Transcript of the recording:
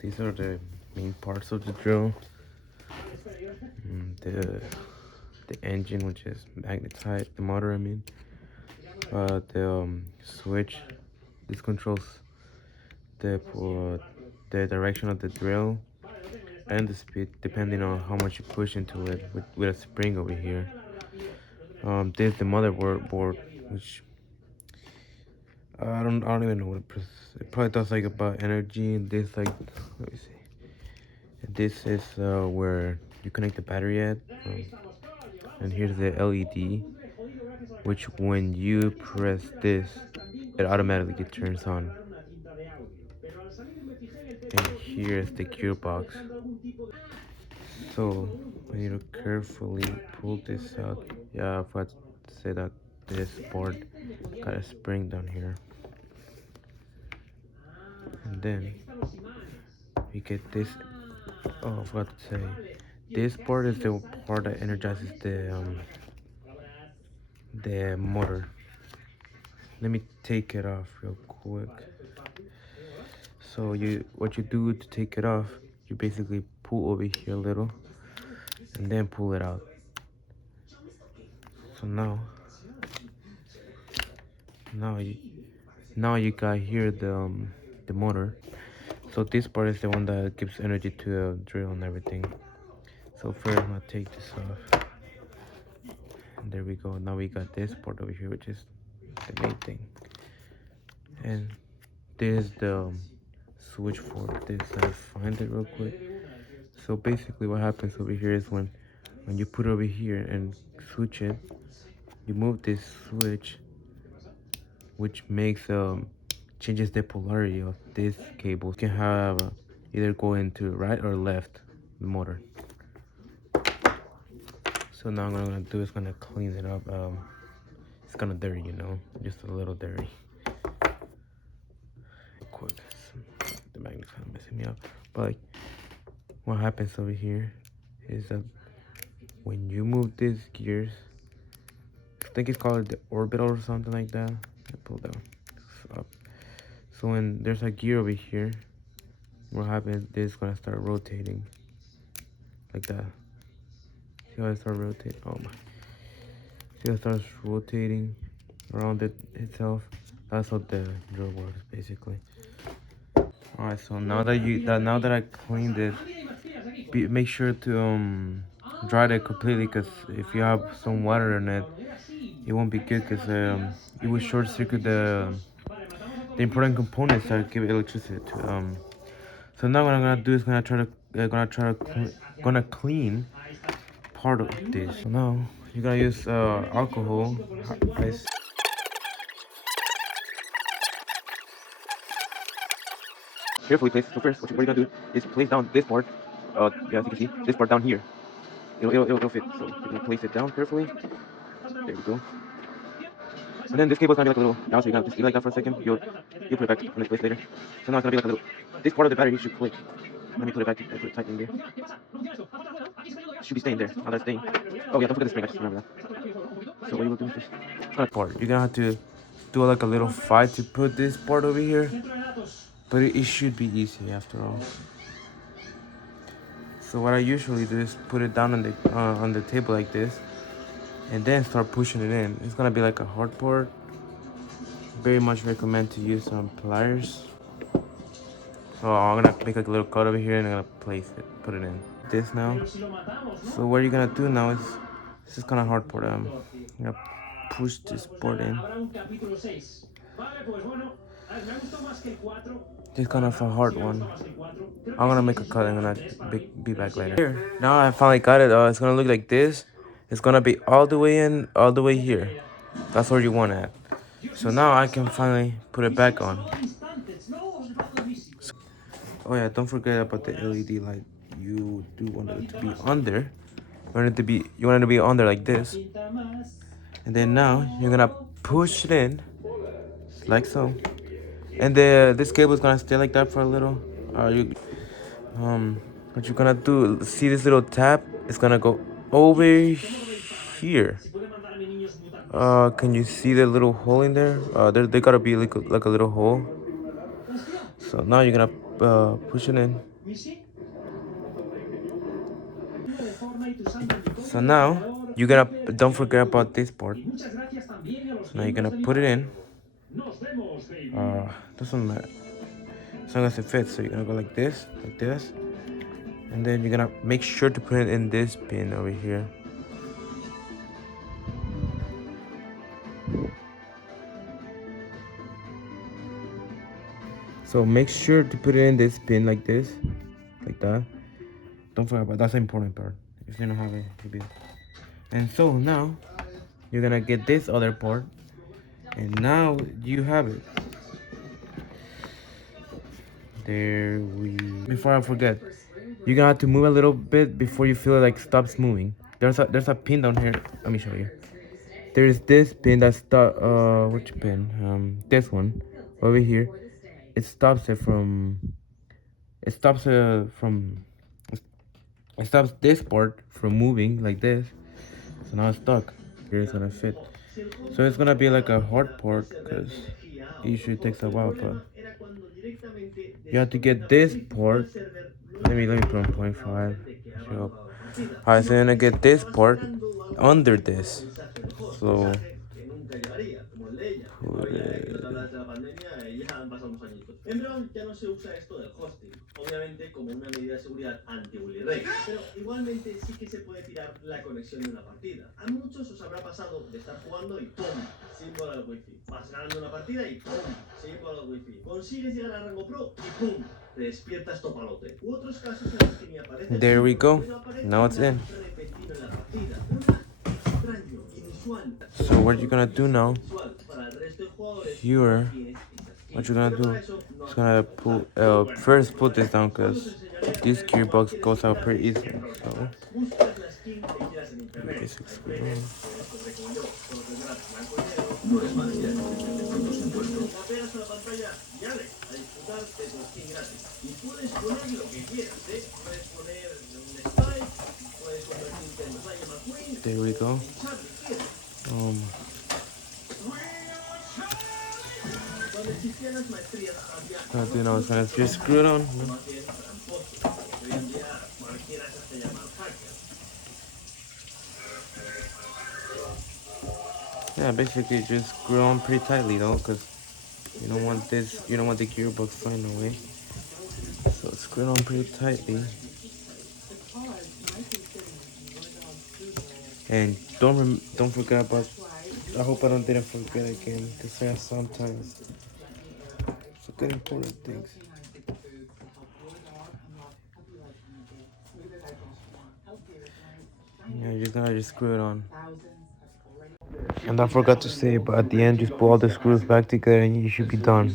these are the main parts of the drill. The engine, which is magnetized, the motor I mean. The switch, this controls the direction of the drill and the speed depending on how much you push into it with a spring over here. This is the motherboard, which I don't even know what it probably does like about energy. And this like, let me see. This is where you connect the battery at. And here's the LED, which when you press this, it automatically turns on. And here's the gearbox. So I need to carefully pull this out. Yeah, I forgot to say that this board got a spring down here. And then we get this. Oh, I forgot to say, this part is the part that energizes the motor. Let me take it off real quick. So what you do to take it off, you basically pull over here a little and then pull it out. So now you got here the motor. So this part is the one that gives energy to the drill and everything. So first I'm gonna take this off. And there we go. Now we got this part over here, which is the main thing. And this is the switch for this. Let's find it real quick. So basically what happens over here is when you put it over here and switch it, you move this switch, which makes changes the polarity of this cable. You can have either go into right or left the motor. So now what I'm gonna do is gonna clean it up. It's kind of dirty, you know, just a little dirty. Quick, the magnet's kind of messing me up. But like, what happens over here is that when you move these gears, I think it's called the orbital or something like that. I pull down up. So when there's a gear over here, what happens? This is gonna start rotating like that. See how it starts rotating? Oh my! See how it starts rotating around it itself. That's what the drill works basically. All right. So now that I cleaned it, make sure to dry it completely, because if you have some water in it, it won't be good, because it will short circuit the important components that give electricity to So now what I'm gonna do is gonna clean part of this. So now you're gonna use alcohol ice. Carefully place. So first, what you're gonna do is place down this part. Yeah, as you can see, this part down here. It'll fit. So you're gonna place it down carefully. There we go. And then this cable is gonna be like a little. Now, so you're gonna just leave it like that for a second. You'll put it back in its place later. So now it's gonna be like a little. This part of the battery should click. Let me put it back. Put it tight in there. It should be staying there. Now that's staying. Oh yeah, don't forget the spring. I just remember that. So what you will do is just that part. You're gonna have to do like a little fight to put this part over here, but it should be easy after all. So what I usually do is put it down on the table like this, and then start pushing it in. It's gonna be like a hard part. Very much recommend to use some pliers. Oh, I'm gonna make a little cut over here and I'm gonna place it, put it in. This now. So what you're gonna do now is, this is kind of hard part. I'm gonna push this board in. This is kind of a hard one. I'm gonna make a cut and I'm gonna be back later. Here, now I finally got it. It's gonna look like this. It's gonna be all the way in, all the way here. That's where you want it at. So now I can finally put it back on. Oh yeah, don't forget about the LED light. You do want it to be under. You want it to be under like this. And then now you're gonna push it in like so. And this cable is gonna stay like that for a little. What you're gonna do? See this little tab? It's gonna go over here. Can you see the little hole in there? They gotta be like a little hole. So now you're gonna push it in. So now you're gonna don't forget about this part. So now you're gonna put it in. Doesn't matter as long as it fits. So you're gonna go like this, and then you're gonna make sure to put it in this pin over here. So make sure to put it in this pin like this, like that. Don't forget about that's the important part. If you don't have it, it'll be. And so now you're gonna get this other part, and now you have it. There we. Before I forget, you're gonna have to move a little bit before you feel it like stops moving. There's a pin down here. Let me show you. There's this pin that stop. Which pin? This one over here. It stops it from. It stops from. It stops this part from moving like this. So now it's stuck. Here it's gonna fit. So it's gonna be like a hard part because it usually takes a while, but you have to get this part. Let me put on 0.5. Sure. Alright, so you're gonna get this part under this. So put it. There we go. Now it's in. So what you're gonna do now? Here, what you're gonna do is gonna pull. First put this down because this gearbox goes out pretty easily. So basic screw. There we go. You know, it's gonna just screw it on. You know? Yeah, basically just screw on pretty tightly though, because you don't want the gearbox flying away. So screw it on pretty tightly. And don't forget about. I hope I didn't forget again to say sometimes forget important things. Yeah, you're gonna just screw it on. And I forgot to say, but at the end, just pull all the screws back together and you should be done.